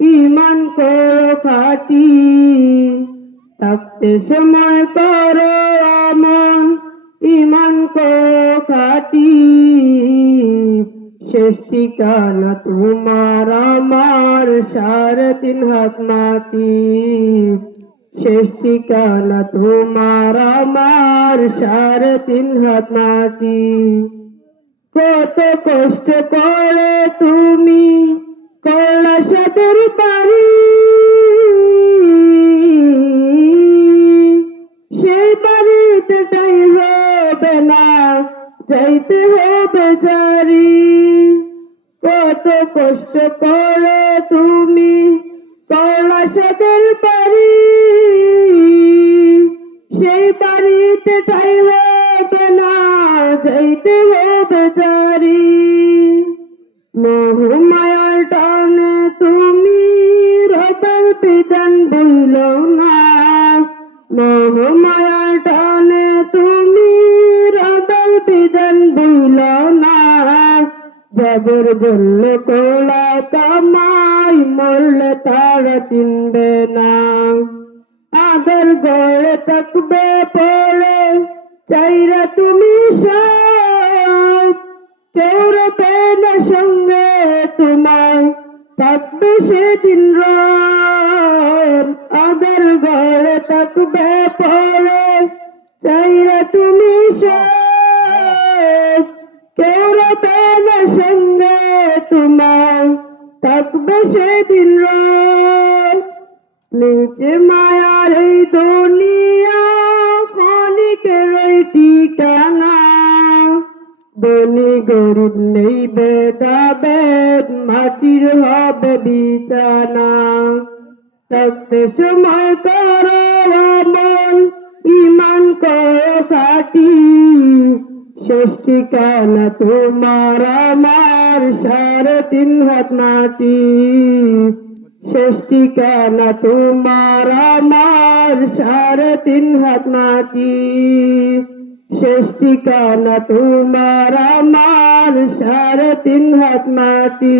ইমান করো খাটি। থাকতে সময় করো আমন ইমান করো খাটি। শেষ ঠিকানা তোমার, আমার সাড়ে তিন হাত মাটি। শেষ ঠিকানা তোমার, আমার সাড়ে তিন হাত মাটি। কত কষ্ট করে তুমি যাই হবে না যাইতে হবে জারি কত কষ্ট করে তুমি কৈলাসের পারি সেই বাড়িতে যাই হবে না যাইতে হবে জারি মোহমায়ার টানে তুমি রবের বিধান ভুল না। মোহমায়ার তুমি রবের বিধান ভুল না। যাদের জন্য কোলা কামাই মরলে তারা চিনবে না। আদর গড়ে থাকবে পড়ে, চাইরা তুমি কেউ রবে না সঙ্গে তোমার থাকবে সেদিন আদর গড়ে থাকবে পড়ে চাইরা তুমি কেউ না সঙ্গে তোমার থাকবে সেদিন নিচে মায়ার এই দুনিয়া, ক্ষণিকের ওই ঠিকানা। ধনী গরিব নেই বেদাবেদ মাটির হবে বিছানা। থাকতে সময় করো আমল ইমান করো ঠিকানা তোমার আমার সাড়ে তিন হাত মাটি। শেষ তোমার আমার সাড়ে তিন হাত মাটি। শেষ তোমার আমার সাড়ে তিন হাত মাটি।